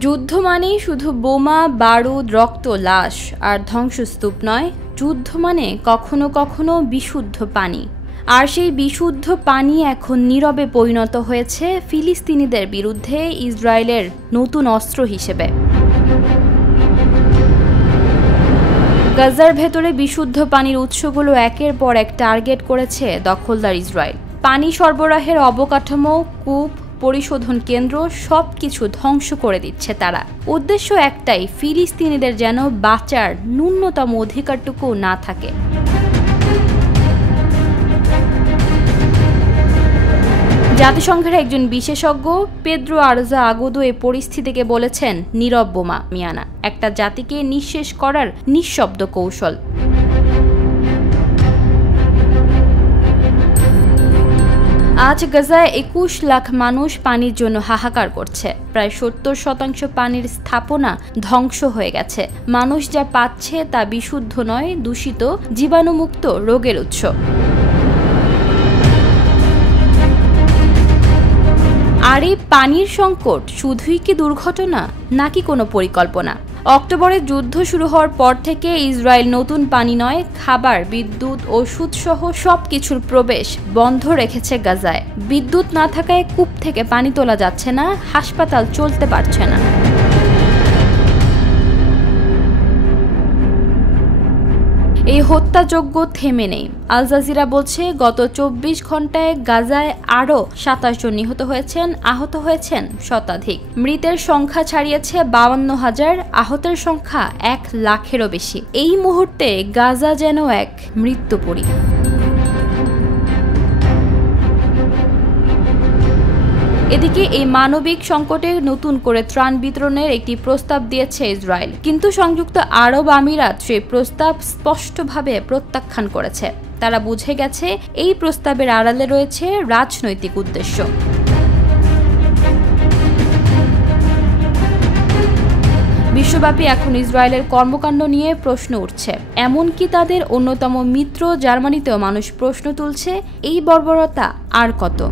যুদ্ধ মানেই শুধু বোমা, বারুদ, রক্ত, লাশ আর ধ্বংসস্তূপ নয়, যুদ্ধ মানে কখনো কখনো বিশুদ্ধ পানি। আর সেই বিশুদ্ধ পানি এখন নীরবে পরিণত হয়েছে ফিলিস্তিনিদের বিরুদ্ধে ইসরায়েলের নতুন অস্ত্র হিসেবে। গাজার ভেতরে বিশুদ্ধ পানির উৎসগুলো একের পর এক টার্গেট করেছে দখলদার ইসরায়েল। পানি সরবরাহের অবকাঠামো, কূপ, পরিশোধন কেন্দ্র সবকিছু ধ্বংস করে দিচ্ছে তারা। উদ্দেশ্য একটাই, ফিলিস্তিনিদের যেন বাঁচার ন্যূনতম অধিকারটুকু না থাকে। জাতিসংঘের একজন বিশেষজ্ঞ পেদ্রো আরজা আগুদো এই পরিস্থিতিকে বলেছেন নীরব বোমা মিয়ানা, একটা জাতিকে নিঃশেষ করার নিঃশব্দ কৌশল। আজ গাজায় 21 লাখ মানুষ পানির জন্য হাহাকার করছে। প্রায় 70% পানির স্থাপনা ধ্বংস হয়ে গেছে। মানুষ যা পাচ্ছে তা বিশুদ্ধ নয়, দূষিত, জীবাণুমুক্ত রোগের উৎস। আর এই পানির সংকট শুধুই কি দুর্ঘটনা নাকি কোনো পরিকল্পনা? অক্টোবরে যুদ্ধ শুরু হওয়ার পর থেকে ইসরায়েল নতুন পানি নয়, খাবার, বিদ্যুৎ, ওষুধসহ সবকিছুর প্রবেশ বন্ধ রেখেছে গাজায়। বিদ্যুৎ না থাকায় কূপ থেকে পানি তোলা যাচ্ছে না, হাসপাতাল চলতে পারছে না। এই হত্যাযজ্ঞ থেমে নেই। আল জাজিরা বলছে গত 24 ঘন্টায় গাজায় আরও 27 জন নিহত হয়েছেন, আহত হয়েছেন শতাধিক। মৃতের সংখ্যা ছাড়িয়েছে 52,000, আহতের সংখ্যা 1 লাখেরও বেশি। এই মুহূর্তে গাজা যেন এক মৃত্যুপুরী। এদিকে এই মানবিক সংকটে নতুন করে ত্রাণ বিতরণের একটি প্রস্তাব দিয়েছে ইসরায়েল, কিন্তু সংযুক্ত আরব আমিরাত সেই প্রস্তাব স্পষ্টভাবে প্রত্যাখ্যান করেছে। তারা বুঝে গেছে এই প্রস্তাবের আড়ালে রয়েছে রাজনৈতিক উদ্দেশ্য। বিশ্বব্যাপী এখন ইসরায়েলের কর্মকাণ্ড নিয়ে প্রশ্ন উঠছে। এমনকি তাদের অন্যতম মিত্র জার্মানিতেও মানুষ প্রশ্ন তুলছে, এই বর্বরতা আর কত?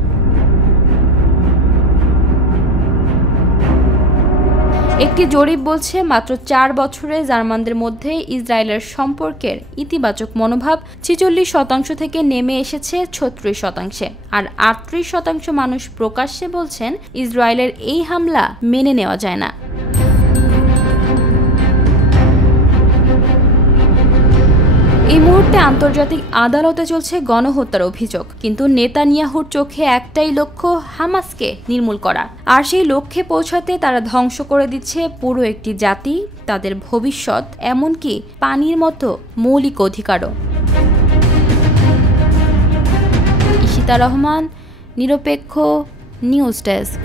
একটি জরিপ বলছে মাত্র 4 বছরে জার্মানদের মধ্যে ইসরায়েলের সম্পর্কের ইতিবাচক মনোভাব 46% থেকে নেমে এসেছে 36%। আর 38% মানুষ প্রকাশ্যে বলছেন ইসরায়েলের এই হামলা মেনে নেওয়া যায় না। এই মুহূর্তে আন্তর্জাতিক আদালতে চলছে গণহত্যার অভিযোগ, কিন্তু নেতানিয়াহুর চোখে একটাই লক্ষ্য, হামাসকে নির্মূল করা। আর সেই লক্ষ্যে পৌঁছাতে তারা ধ্বংস করে দিচ্ছে পুরো একটি জাতি, তাদের ভবিষ্যৎ, এমনকি পানির মতো মৌলিক অধিকারও। ইশিতা রহমান, নিরপেক্ষ, নিউজ ডেস্ক।